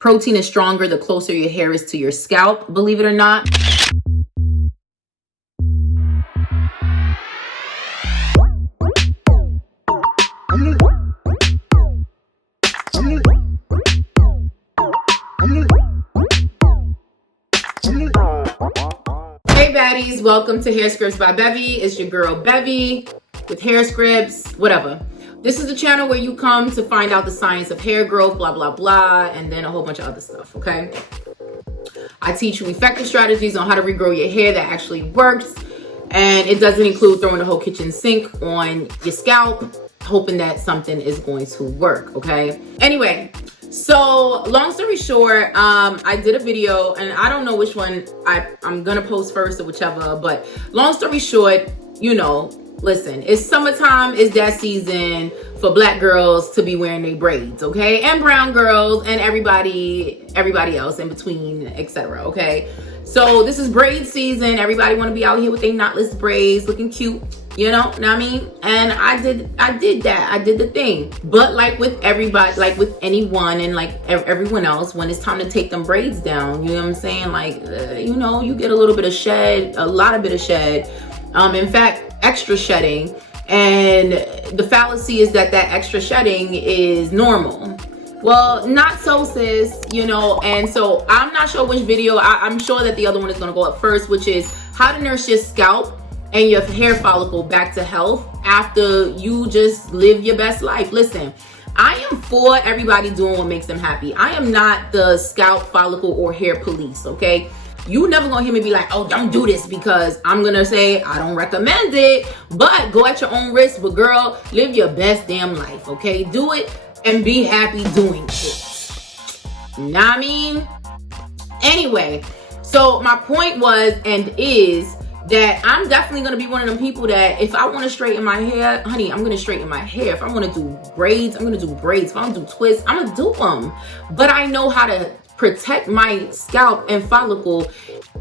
Protein is stronger the closer your hair is to your scalp, believe it or not. Hey baddies, welcome to HairScripts by Bevy. It's your girl Bevy with HairScripts, whatever. This is the channel where you come to find out the science of hair growth, blah, blah, blah, and then a whole bunch of other stuff, okay? I teach you effective strategies on how to regrow your hair that actually works, and it doesn't include throwing the whole kitchen sink on your scalp, hoping that something is going to work, okay? Anyway, so long story short, I did a video, and I don't know which one I'm gonna post first or whichever, but long story short, you know, listen, it's summertime, it's that season for black girls to be wearing their braids, okay? And brown girls and everybody else in between, etc., okay? So this is braid season. Everybody want to be out here with their knotless braids, looking cute, you know what I mean? And I did that. I did the thing. But like with everybody, like with anyone and like everyone else, when it's time to take them braids down, you know what I'm saying? Like, you know, you get a little bit of shed, a lot of bit of shed. In fact, extra shedding, and the fallacy is that extra shedding is normal. Well, not so, sis, you know. And so I'm not sure which video. I'm sure that the other one is going to go up first, which is how to nurse your scalp and your hair follicle back to health after you just live your best life. Listen, I am for everybody doing what makes them happy. I am not the scalp, follicle, or hair police, okay? You never gonna hear me be like, oh, don't do this, because I'm gonna say I don't recommend it, but go at your own risk. But girl, live your best damn life, okay? Do it and be happy doing it. Know what I mean? Anyway, so my point was and is that I'm definitely gonna be one of them people that if I wanna straighten my hair, honey, I'm gonna straighten my hair. If I wanna do braids, I'm gonna do braids. If I wanna do twists, I'm gonna do them. But I know how to protect my scalp and follicle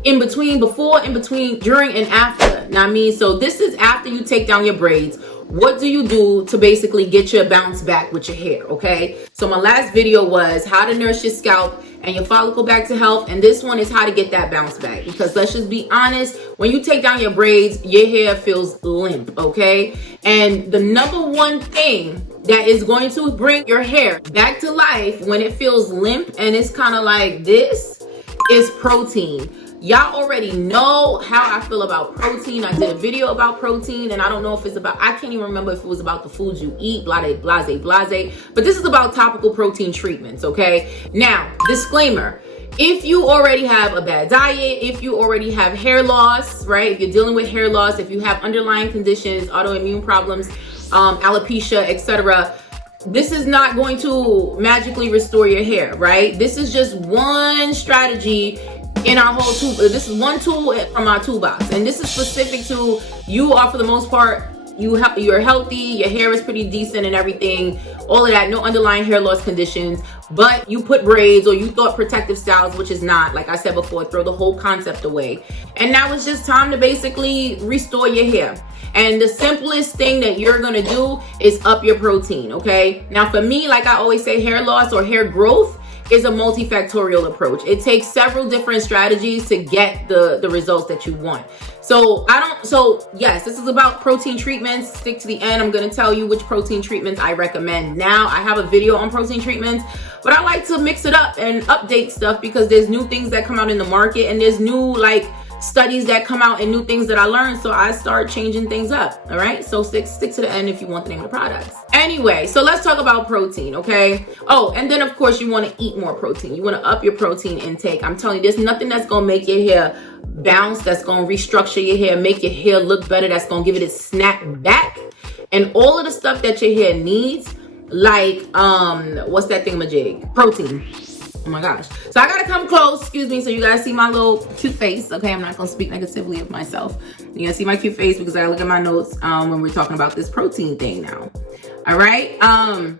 in between, before, in between, during, and after. Now I mean, so this is after you take down your braids. What do you do to basically get your bounce back with your hair, okay? So my last video was how to nurse your scalp and your follicle back to health, and this one is how to get that bounce back. Because let's just be honest, when you take down your braids, your hair feels limp, okay? And the number one thing that is going to bring your hair back to life when it feels limp and it's kind of like this is protein. Y'all already know how I feel about protein. I did a video about protein, and I don't know if it's about, I can't even remember if it was about the foods you eat, blase, blase, blase, but this is about topical protein treatments, okay? Now, disclaimer, if you already have a bad diet, if you already have hair loss, right? If you're dealing with hair loss, if you have underlying conditions, autoimmune problems, alopecia, etc., this is not going to magically restore your hair, right? This is just one strategy in our whole tool. This is one tool from our toolbox, and this is specific to you. Are for the most part, you're healthy, your hair is pretty decent and everything, all of that, no underlying hair loss conditions, but you put braids or you thought protective styles, which is not, like I said before, throw the whole concept away. And now it's just time to basically restore your hair. And the simplest thing that you're gonna do is up your protein, okay? Now for me, like I always say, hair loss or hair growth is a multifactorial approach. It takes several different strategies to get the results that you want. So yes, this is about protein treatments. Stick to the end. I'm gonna tell you which protein treatments I recommend. Now I have a video on protein treatments, but I like to mix it up and update stuff because there's new things that come out in the market, and there's new like studies that come out and new things that I learned, so I start changing things up. All right, so stick to the end if you want the name of the products. Anyway, so let's talk about protein, okay? Oh, and then of course you want to eat more protein. You want to up your protein intake. I'm telling you, there's nothing that's gonna make your hair bounce, that's gonna restructure your hair, make your hair look better, that's gonna give it a snap back, and all of the stuff that your hair needs, like what's that thingamajig? Protein. Oh my gosh. So I gotta come close, excuse me, so you guys see my little cute face, okay? I'm not gonna speak negatively of myself. You gotta see my cute face because I gotta look at my notes when we're talking about this protein thing now. All right, oh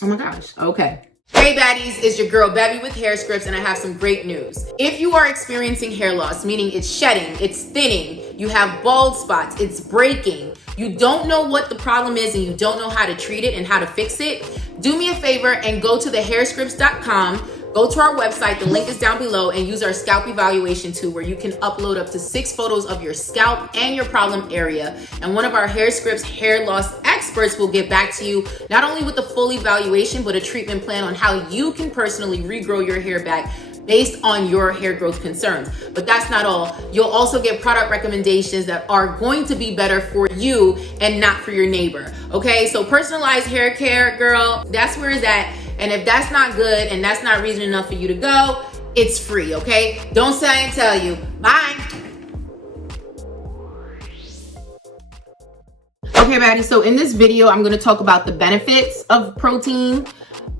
my gosh, okay. Hey baddies, it's your girl Bevy with HairScripts, and I have some great news. If you are experiencing hair loss, meaning it's shedding, it's thinning, you have bald spots, it's breaking, you don't know what the problem is and you don't know how to treat it and how to fix it, do me a favor and go to the hairscripts.com, go to our website, the link is down below, and use our scalp evaluation tool where you can upload up to 6 photos of your scalp and your problem area. And one of our HairScripts hair loss experts will get back to you, not only with the full evaluation, but a treatment plan on how you can personally regrow your hair back based on your hair growth concerns. But that's not all. You'll also get product recommendations that are going to be better for you and not for your neighbor. Okay, so personalized hair care, girl, that's where it's at. And if that's not good and that's not reason enough for you to go, it's free, okay? Don't say I didn't tell you. Bye. Okay, baddies, so in this video, I'm gonna talk about the benefits of protein,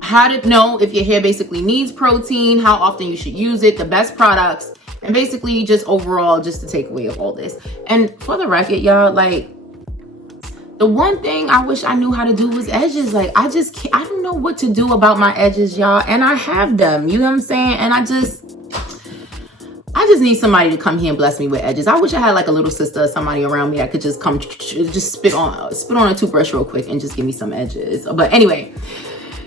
how to know if your hair basically needs protein, how often you should use it, the best products, and basically just overall just the takeaway of all this. And for the record, y'all, like, the one thing I wish I knew how to do was edges. Like, I don't know what to do about my edges, y'all, and I have them, you know what I'm saying? And I just need somebody to come here and bless me with edges. I wish I had like a little sister or somebody around me that could just come, just spit on a toothbrush real quick and just give me some edges. But anyway,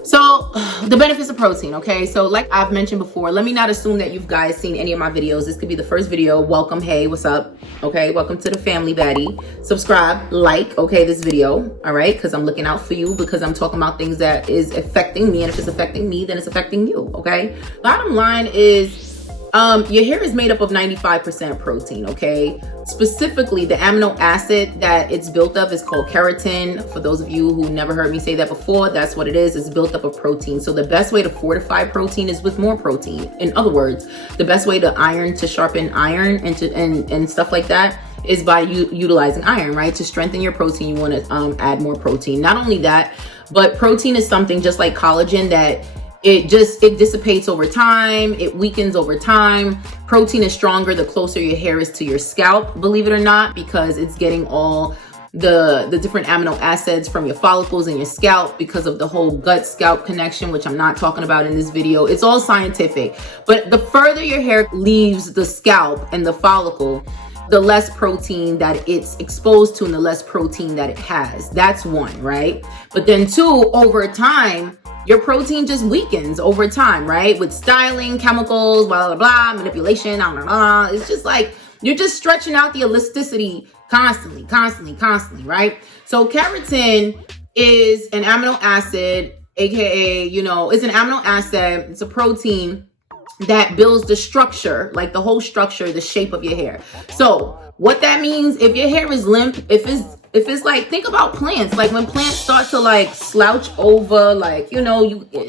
so the benefits of protein, okay? So like I've mentioned before, let me not assume that you guys seen any of my videos. This could be the first video. Welcome, hey, what's up? Okay, welcome to the family, baddie. Subscribe, like, okay, this video, all right? Because I'm looking out for you, because I'm talking about things that is affecting me, and if it's affecting me, then it's affecting you, okay? Bottom line is, your hair is made up of 95% protein, okay? Specifically, the amino acid that it's built of is called keratin. For those of you who never heard me say that before, that's what it is. It's built up of protein. So the best way to fortify protein is with more protein. In other words, the best way to sharpen iron and stuff like that is by utilizing iron, right? To strengthen your protein, you want to add more protein. Not only that, but protein is something just like collagen that it dissipates over time. It weakens over time. Protein is stronger the closer your hair is to your scalp, believe it or not, because it's getting all the different amino acids from your follicles and your scalp because of the whole gut scalp connection, which I'm not talking about in this video. It's all scientific. But the further your hair leaves the scalp and the follicle, the less protein that it's exposed to and the less protein that it has. That's one, right? But then two, over time, your protein just weakens over time, right? With styling, chemicals, blah, blah, blah, manipulation, blah, blah, blah. It's just like, you're just stretching out the elasticity constantly, right? So keratin is an amino acid, AKA, it's an amino acid. It's a protein that builds the structure, like the whole structure, the shape of your hair. So what that means, if your hair is limp, if it's like, think about plants, like when plants start to like slouch over, like, you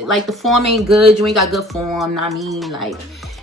like the form ain't good, you ain't got good form. I mean, like,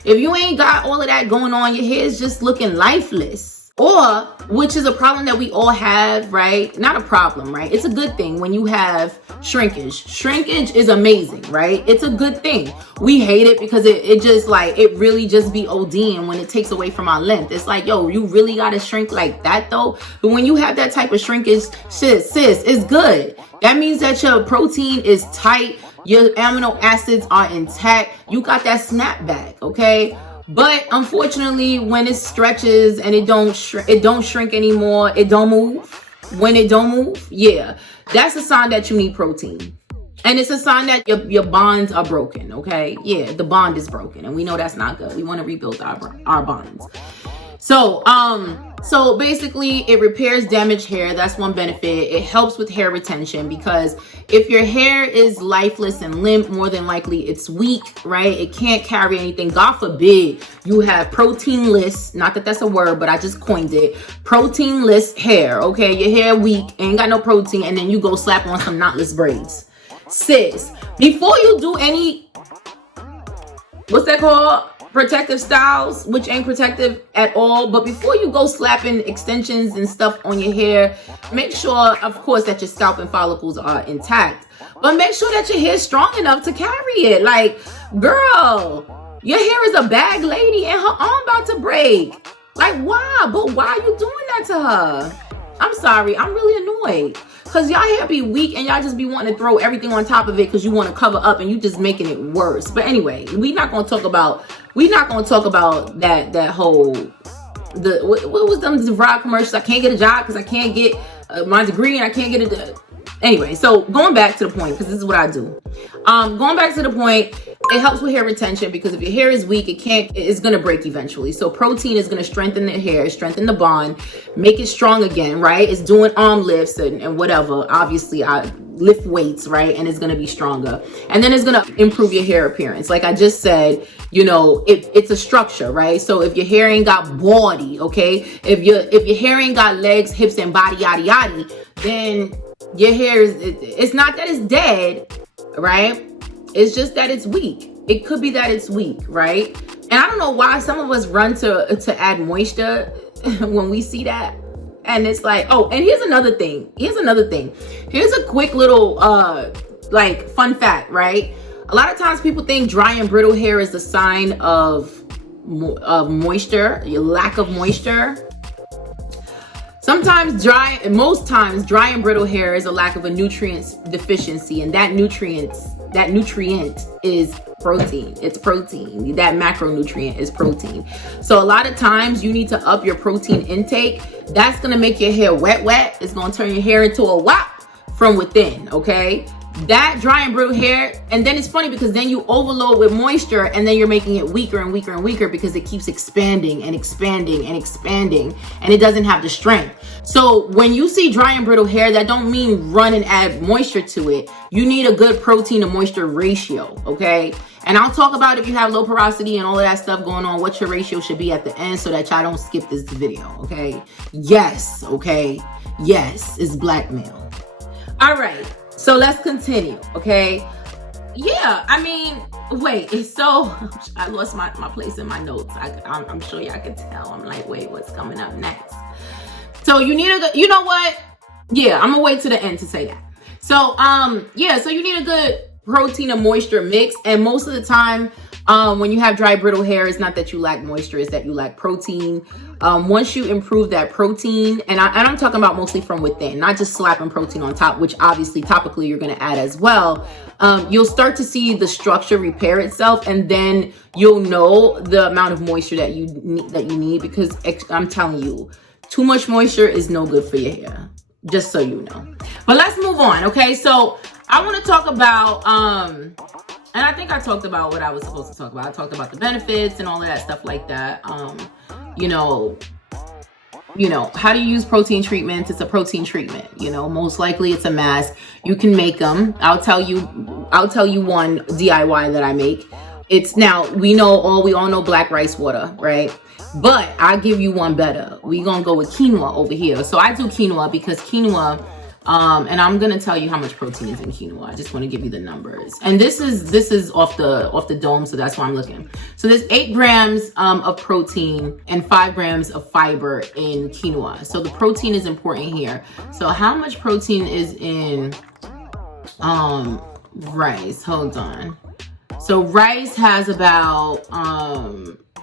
if you ain't got all of that going on, your hair is just looking lifeless. Or, which is a problem that we all have, right? Not a problem, right? It's a good thing when you have shrinkage. Shrinkage is amazing, right? It's a good thing. We hate it because it just like, it really just be ODing when it takes away from our length. It's like, yo, you really gotta shrink like that though? But when you have that type of shrinkage, sis, it's good. That means that your protein is tight, your amino acids are intact, you got that snapback, okay? But unfortunately, when it stretches and it don't shrink anymore, it don't move. When it don't move, yeah, that's a sign that you need protein. And it's a sign that your bonds are broken, okay? Yeah, the bond is broken, and we know that's not good. We want to rebuild our bonds. So basically it repairs damaged hair. That's one benefit. It helps with hair retention, because if your hair is lifeless and limp, more than likely it's weak, right? It can't carry anything. God forbid you have proteinless, not that that's a word, but I just coined it, proteinless hair, okay? Your hair weak, ain't got no protein, and then you go slap on some knotless braids. Sis, before you do any, what's that called? Protective styles, which ain't protective at all. But before you go slapping extensions and stuff on your hair, make sure, of course, that your scalp and follicles are intact. But make sure that your hair is strong enough to carry it. Like, girl, your hair is a bag lady and her arm about to break. Like, why? But why are you doing that to her? I'm sorry, I'm really annoyed. Because y'all hair be weak and y'all just be wanting to throw everything on top of it because you want to cover up, and you just making it worse. But anyway, we're not going to talk about that whole, what was them DeVry commercials? I can't get a job because I can't get my degree and I can't get it. Anyway, so going back to the point, because this is what I do. Going back to the point, It helps with hair retention because if your hair is weak, it's gonna break eventually. So protein is gonna strengthen the hair, strengthen the bond, make it strong again, right? It's doing arm lifts and whatever. Obviously, I lift weights, right? And it's gonna be stronger. And then it's gonna improve your hair appearance. Like I just said, you know, it's a structure, right? So if your hair ain't got body, okay? If your hair ain't got legs, hips, and body, yada yada, then your hair it's not that it's dead, right? It's just that it's weak. It could be that it's weak, right? And I don't know why some of us run to add moisture when we see that. And it's like, oh, and here's another thing. Here's a quick little like fun fact, right? A lot of times people think dry and brittle hair is a sign of moisture, your lack of moisture. Most times dry and brittle hair is a lack of a nutrients deficiency, and that nutrient is protein. It's protein. That macronutrient is protein. So a lot of times you need to up your protein intake. That's gonna make your hair wet. It's gonna turn your hair into a wop from within, okay? That dry and brittle hair, and then it's funny because then you overload with moisture and then you're making it weaker and weaker and weaker because it keeps expanding and expanding and expanding and it doesn't have the strength. So when you see dry and brittle hair, that don't mean run and add moisture to it. You need a good protein to moisture ratio, okay? And I'll talk about if you have low porosity and all of that stuff going on, what your ratio should be at the end so that y'all don't skip this video, okay? Yes, okay? Yes, it's blackmail. All right. So let's continue, okay? Yeah, I mean, wait, so I lost my place in my notes. I'm sure y'all can tell. I'm like, wait, what's coming up next? So you need you know what? Yeah, I'm gonna wait to the end to say that. So, yeah, so you need a good protein and moisture mix. And most of the time, when you have dry, brittle hair, it's not that you lack moisture, it's that you lack protein. Once you improve that protein, and I'm talking about mostly from within, not just slapping protein on top, which obviously topically you're going to add as well, you'll start to see the structure repair itself, and then you'll know the amount of moisture that you need, because I'm telling you, too much moisture is no good for your hair, just so you know. But let's move on, okay? So I want to talk about and I think I talked about what I was supposed to talk about. I talked about the benefits and all of that stuff like that. You know, how do you use protein treatments? It's a protein treatment. You know, most likely it's a mask. You can make them. I'll tell you one DIY that I make. We all know black rice water, right? But I'll give you one better. We're gonna go with quinoa over here. So I do quinoa because quinoa, and I'm gonna tell you how much protein is in quinoa. I just want to give you the numbers. And this is off the dome, so that's why I'm looking. So there's 8 grams of protein and 5 grams of fiber in quinoa. So the protein is important here. So how much protein is in rice? Hold on. So rice has about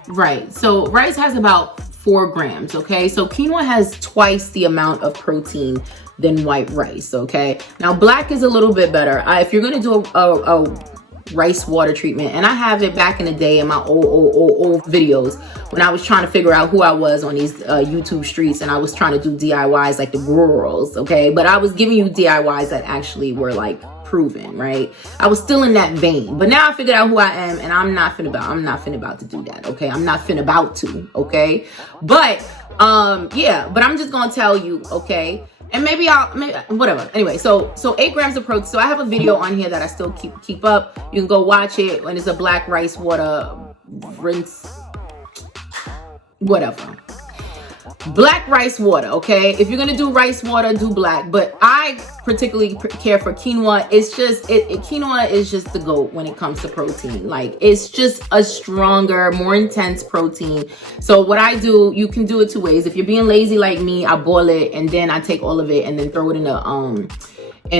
rice has about 4 grams, okay? So quinoa has twice the amount of protein than white rice, okay? Now black is a little bit better. If you're gonna do a rice water treatment, and I have it back in the day in my old videos when I was trying to figure out who I was on these YouTube streets, and I was trying to do DIYs like the girls, okay? But I was giving you DIYs that actually were like proven, right? I was still in that vein, but now I figured out who I am, and I'm not finna about to do that, okay? I'm not finna about to, okay? But yeah, but I'm just gonna tell you, okay? And maybe whatever. Anyway, so 8 grams of protein. So I have a video on here that I still keep up. You can go watch it when it's a black rice water rinse, whatever. Black rice water, okay? If you're gonna do rice water, do black. But I particularly care for quinoa. It's just quinoa is just the GOAT when it comes to protein. Like, it's just a stronger, more intense protein. So what I do, you can do it 2 ways. If you're being lazy like me, I boil it and then I take all of it and then throw it in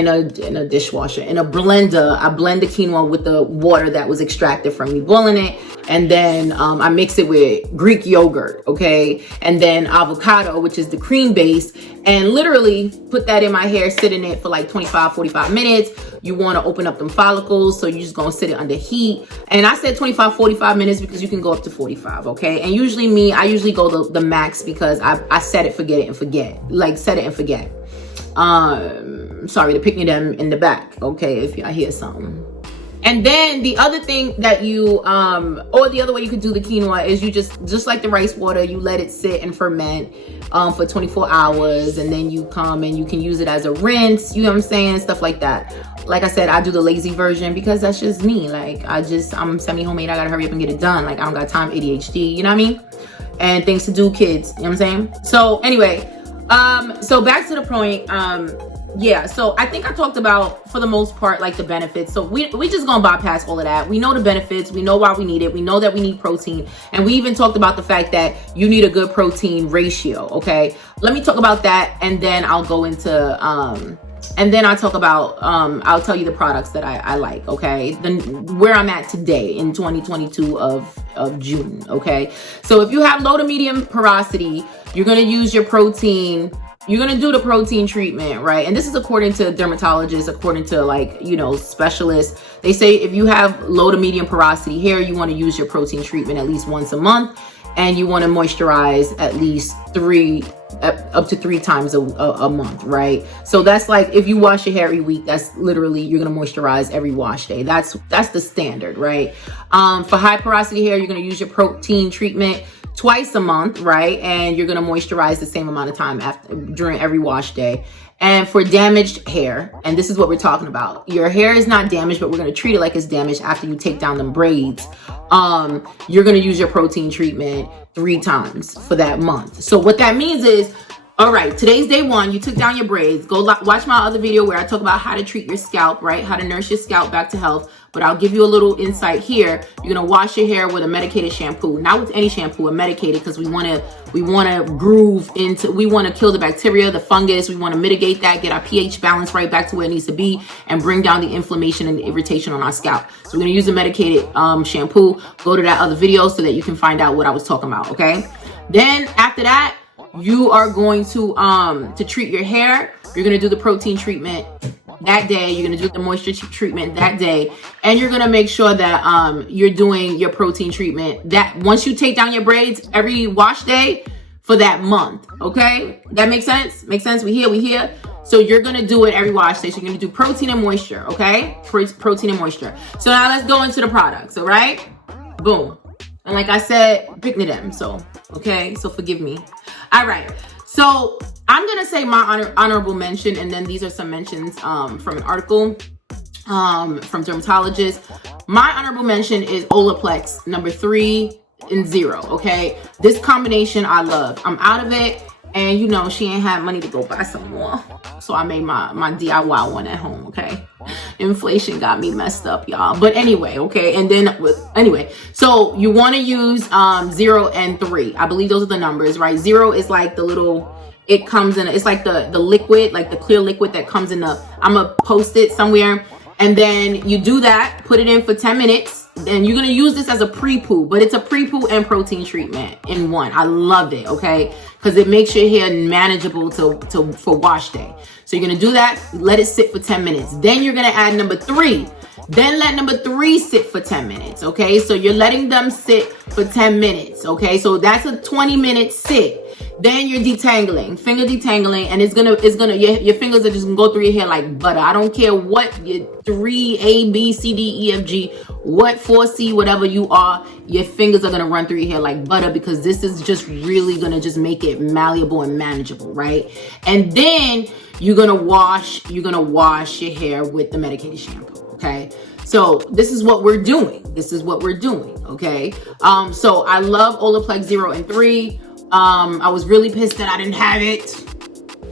a dishwasher, in a blender. I blend the quinoa with the water that was extracted from me boiling it, and then I mix it with Greek yogurt, okay, and then avocado, which is the cream base, and literally put that in my hair, sit in it for like 25-45 minutes. You want to open up them follicles, so you're just gonna sit it under heat. And I said 25-45 minutes because you can go up to 45, okay? And usually I usually go the max because I set it, forget it, and forget. Like, set it and forget. Sorry, to pick me them in the back, okay, if y'all hear something. And then the other thing that you, or the other way you could do the quinoa is you just like the rice water, you let it sit and ferment for 24 hours. And then you come and you can use it as a rinse, you know what I'm saying? Stuff like that. Like I said, I do the lazy version because that's just me. Like I'm semi-homemade, I gotta hurry up and get it done. Like I don't got time, ADHD, you know what I mean? And things to do, kids, you know what I'm saying? So anyway, so back to the point, yeah, so I think I talked about, for the most part, like the benefits. So we just gonna bypass all of that. We know the benefits, we know why we need it, we know that we need protein, and we even talked about the fact that you need a good protein ratio, okay? Let me talk about that, and then I'll go into, and then I'll talk about, I'll tell you the products that I like, okay? Where I'm at today in 2022 of June, okay? So if you have low to medium porosity, you're gonna use your protein. You're going to do the protein treatment, right? And this is according to dermatologists, according to like, you know, specialists. They say if you have low to medium porosity hair, you want to use your protein treatment at least once a month. And you want to moisturize at least up to three times a month, right? So that's like, if you wash your hair every week, that's literally, you're going to moisturize every wash day. That's the standard, right? For high porosity hair, you're going to use your protein treatment twice a month, right? And you're gonna moisturize the same amount of time during every wash day. And for damaged hair, and this is what we're talking about, your hair is not damaged, but we're gonna treat it like it's damaged after you take down them braids. You're gonna use your protein treatment 3 times for that month. So what that means is, all right, today's day 1, you took down your braids. Go watch my other video where I talk about how to treat your scalp, right? How to nurse your scalp back to health. But I'll give you a little insight here. You're gonna wash your hair with a medicated shampoo, not with any shampoo, a medicated, because we wanna groove into, we wanna kill the bacteria, the fungus, we wanna mitigate that, get our pH balance right back to where it needs to be, and bring down the inflammation and the irritation on our scalp. So we're gonna use a medicated shampoo. Go to that other video so that you can find out what I was talking about, okay? Then after that, you are going to treat your hair. You're gonna do the protein treatment that day. You're gonna do the moisture treatment that day, and you're gonna make sure that you're doing your protein treatment that once you take down your braids every wash day for that month. Okay, that makes sense? Makes sense? We here. So you're gonna do it every wash day. So you're gonna do protein and moisture. Okay, protein and moisture. So now let's go into the products. All right, boom. And like I said, pick them. So okay, so forgive me. All right, so I'm gonna say my honorable mention, and then these are some mentions from an article from dermatologists. My honorable mention is Olaplex number 3 and 0. Okay, this combination I love. I'm out of it, and you know she ain't had money to go buy some more, so I made my DIY one at home. Okay, inflation got me messed up, y'all. But anyway, okay, and then anyway, so you want to use 0 and 3. I believe those are the numbers, right? 0 is like the little, it comes in, it's like the liquid, like the clear liquid that comes in the, I'm gonna post it somewhere. And then you do that, put it in for 10 minutes. Then you're gonna use this as a pre-poo, but it's a pre-poo and protein treatment in one. I love it, okay? Because it makes your hair manageable for wash day. So you're gonna do that, let it sit for 10 minutes. Then you're gonna add number 3. Then let number 3 sit for 10 minutes, okay? So you're letting them sit for 10 minutes, okay? So that's a 20-minute sit. Then you're detangling, finger detangling, and it's gonna your fingers are just gonna go through your hair like butter. I don't care what your 3 A B C D E F G, what 4C, whatever you are, your fingers are gonna run through your hair like butter, because this is just really gonna just make it malleable and manageable, right? And then you're gonna wash your hair with the medicated shampoo, okay? So this is what we're doing. Okay? So I love Olaplex 0 and 3. I was really pissed that I didn't have it.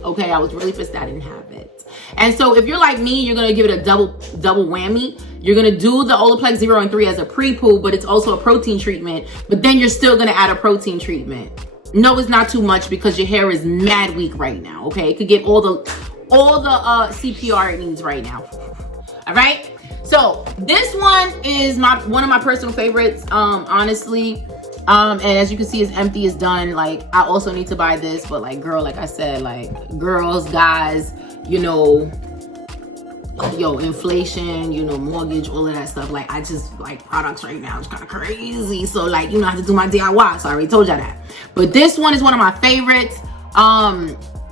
Okay, I was really pissed that I didn't have it. And so if you're like me, you're gonna give it a double whammy. You're gonna do the Olaplex 0 and 3 as a pre-poo, but it's also a protein treatment. But then you're still gonna add a protein treatment. No, it's not too much because your hair is mad weak right now. Okay, it could get all the CPR it needs right now. All right. So this one is one of my personal favorites. Honestly. And as you can see, it's empty, it's done. Like, I also need to buy this, but like, girl, like I said, like girls, guys, you know, inflation, you know, mortgage, all of that stuff. Like, I just like products right now. It's kind of crazy. So like, you know, I have to do my DIY. So I already told y'all that. But this one is one of my favorites.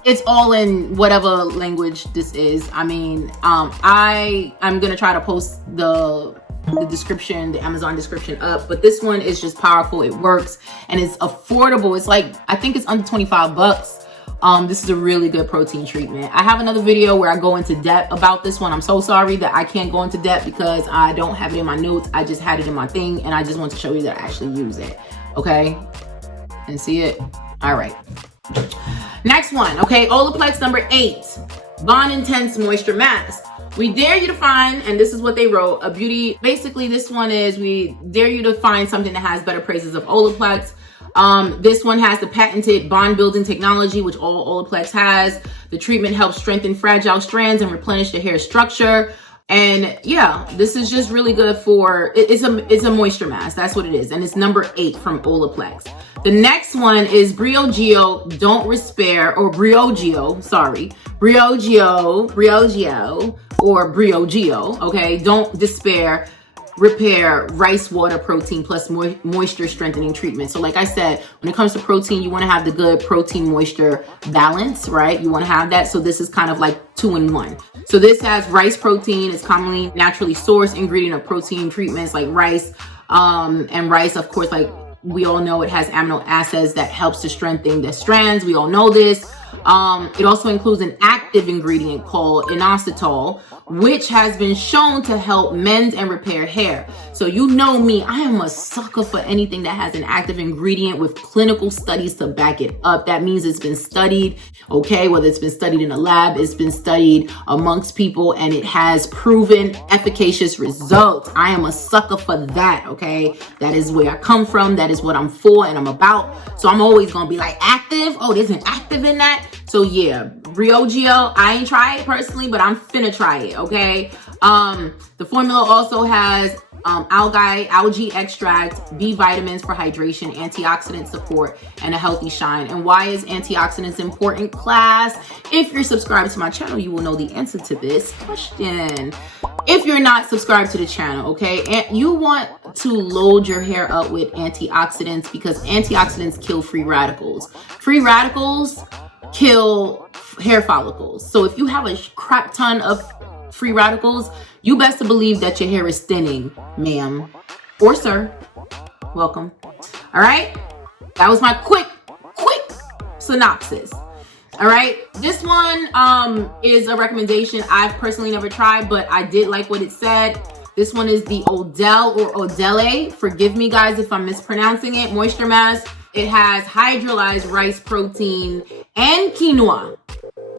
It's all in whatever language this is. I mean, I'm gonna try to post the the description, the Amazon description up, but this one is just powerful. It works and it's affordable. It's like, I think it's under 25 bucks. This is a really good protein treatment. I have another video where I go into depth about this one. I'm so sorry that I can't go into depth because I don't have it in my notes. I just had it in my thing and I just want to show you that I actually use it. Okay, and see it. All right, next one. Okay, Olaplex number 8, Bond Intense Moisture Mask. We dare you to find, and this is what they wrote, a beauty. Basically, this one is, we dare you to find something that has better praises of Olaplex. This one has the patented bond building technology, which all Olaplex has. The treatment helps strengthen fragile strands and replenish the hair structure. And yeah, this is just really good for, it's a moisture mask. That's what it is. And it's number 8 from Olaplex. The next one is BrioGeo Don't Despair, or BrioGeo, sorry. BrioGeo, or BrioGeo, okay? Don't Despair Repair Rice Water Protein Plus Moisture Strengthening Treatment. So like I said, when it comes to protein, you want to have the good protein moisture balance, right? You want to have that. So this is kind of like 2-in-1. So this has rice protein. It's commonly naturally sourced ingredient of protein treatments like rice. And rice, of course, like we all know, it has amino acids that helps to strengthen the strands. We all know this. It also includes an active ingredient called Inositol, which has been shown to help mend and repair hair. So you know me, I am a sucker for anything that has an active ingredient with clinical studies to back it up. That means it's been studied, okay? Whether it's been studied in a lab, it's been studied amongst people, and it has proven efficacious results. I am a sucker for that, okay? That is where I come from. That is what I'm for and I'm about. So I'm always gonna be like, active? Oh, there's an active in that? So yeah, BrioGeo, I ain't tried it personally, but I'm finna try it, okay? The formula also has algae extract, B vitamins for hydration, antioxidant support, and a healthy shine. And why is antioxidants important, class? If you're subscribed to my channel, you will know the answer to this question. If you're not subscribed to the channel, okay, and you want to load your hair up with antioxidants, because antioxidants kill free radicals. Free radicals kill hair follicles. So if you have a crap ton of free radicals, you best to believe that your hair is thinning, ma'am or sir. Welcome. All right, that was my quick synopsis. All right, this one is a recommendation I've personally never tried, but I did like what it said. This one is the Odele or Odele, forgive me guys if I'm mispronouncing it, moisture mask. It has hydrolyzed rice protein and quinoa.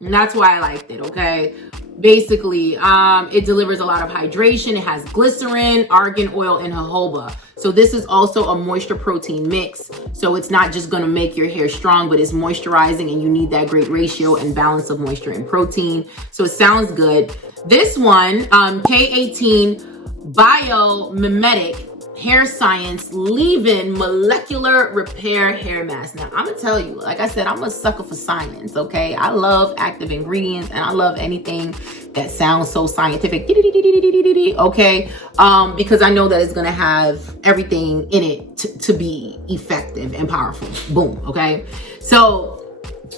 And that's why I liked it, okay? Basically, it delivers a lot of hydration. It has glycerin, argan oil, and jojoba. So this is also a moisture protein mix. So it's not just gonna make your hair strong, but it's moisturizing, and you need that great ratio and balance of moisture and protein. So it sounds good. This one, K18 Biomimetic Hair Science Leave-In Molecular Repair Hair Mask. Now, I'm gonna tell you, like I said, I'm a sucker for science, okay? I love active ingredients and I love anything that sounds so scientific, okay? Because I know that it's gonna have everything in it to be effective and powerful. Boom, okay? So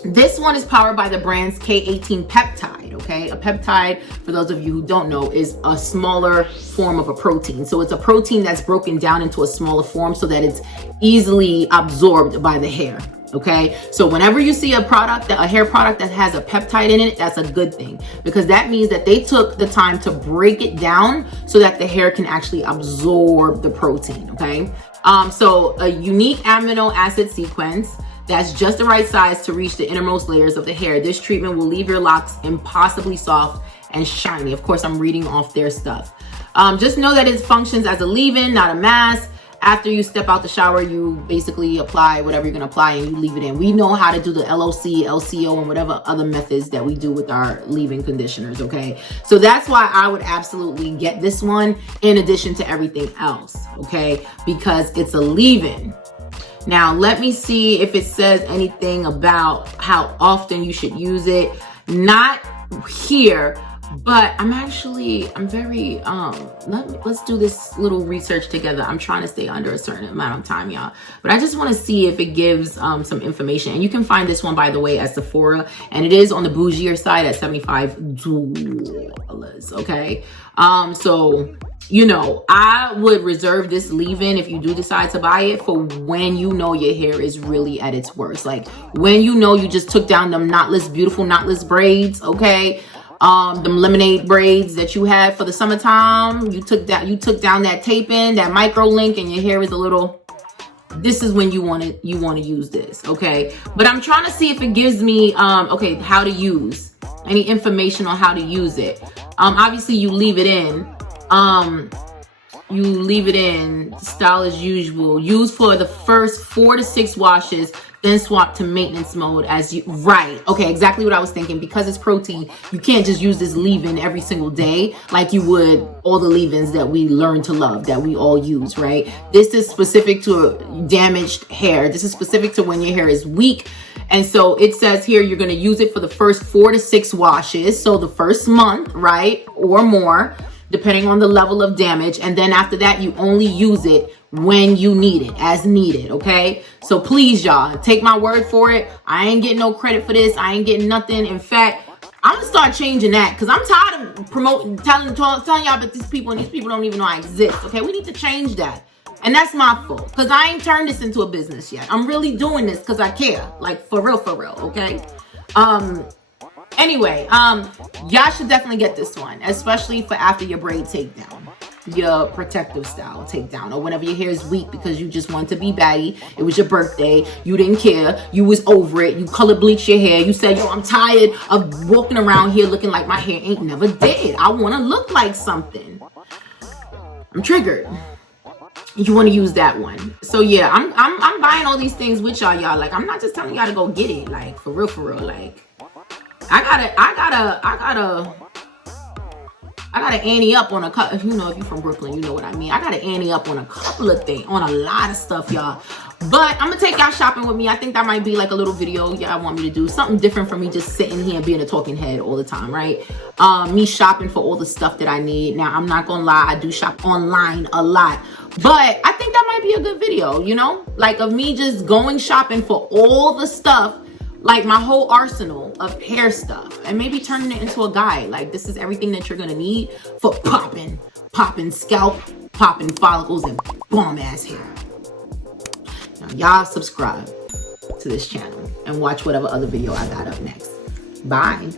this one is powered by the brand's K18 peptide, okay? A peptide, for those of you who don't know, is a smaller form of a protein. So it's a protein that's broken down into a smaller form so that it's easily absorbed by the hair, okay? So whenever you see a product, a hair product that has a peptide in it, that's a good thing, because that means that they took the time to break it down so that the hair can actually absorb the protein, okay? So a unique amino acid sequence that's just the right size to reach the innermost layers of the hair. This treatment will leave your locks impossibly soft and shiny. Of course, I'm reading off their stuff. Just know that it functions as a leave-in, not a mask. After you step out the shower, you basically apply whatever you're gonna apply and you leave it in. We know how to do the LOC, LCO, and whatever other methods that we do with our leave-in conditioners, okay? So that's why I would absolutely get this one in addition to everything else, okay? Because it's a leave-in. Now, let me see if it says anything about how often you should use it. Not here, But I'm very, let's do this little research together. I'm trying to stay under a certain amount of time, y'all. But I just want to see if it gives some information. And you can find this one, by the way, at Sephora. And it is on the bougier side at $75, okay? So, you know, I would reserve this leave-in if you do decide to buy it for when you know your hair is really at its worst. Like when you know you just took down them beautiful knotless braids, okay? Them lemonade braids that you had for the summertime. You took down that tape-in, that micro link, and your hair is a little, this is when you want to use this, okay? But I'm trying to see if it gives me okay, how to use, any information on how to use it. Obviously you leave it in. Style as usual. Use for the first 4 to 6 washes, then swap to maintenance mode as you, right. Okay, exactly what I was thinking. Because it's protein, you can't just use this leave-in every single day like you would all the leave-ins that we learn to love, that we all use, right? This is specific to damaged hair. This is specific to when your hair is weak. And so it says here, you're going to use it for the first 4 to 6 washes. So the first month, right? Or more, depending on the level of damage. And then after that, you only use it when you need it, as needed, okay? So please, y'all, take my word for it. I ain't getting no credit for this. I ain't getting nothing. In fact, I'm gonna start changing that because I'm tired of promoting, telling y'all about these people, and these people don't even know I exist, okay? We need to change that. And that's my fault because I ain't turned this into a business yet. I'm really doing this because I care, like for real, okay? Anyway, y'all should definitely get this one, especially for after your braid takedown, your protective style takedown, or whenever your hair is weak because you just want to be baddie. It was your birthday. You didn't care. You was over it. You color bleached your hair. You said, yo, I'm tired of walking around here looking like my hair ain't never dead. I want to look like something. I'm triggered. You want to use that one. So yeah, I'm buying all these things with y'all. Like, I'm not just telling y'all to go get it. Like, for real. Like, I gotta ante up on a couple, you know, if you're from Brooklyn, you know what I mean. I gotta ante up on a couple of things, on a lot of stuff, y'all. But I'm gonna take y'all shopping with me. I think that might be like a little video y'all want me to do. Something different from me just sitting here and being a talking head all the time, right? Me shopping for all the stuff that I need. Now, I'm not gonna lie, I do shop online a lot. But I think that might be a good video, you know? Like of me just going shopping for all the stuff, like my whole arsenal of hair stuff, and maybe turning it into a guide. Like, this is everything that you're gonna need for popping scalp, popping follicles, and bomb ass hair. Now, y'all subscribe to this channel and watch whatever other video I got up next. Bye.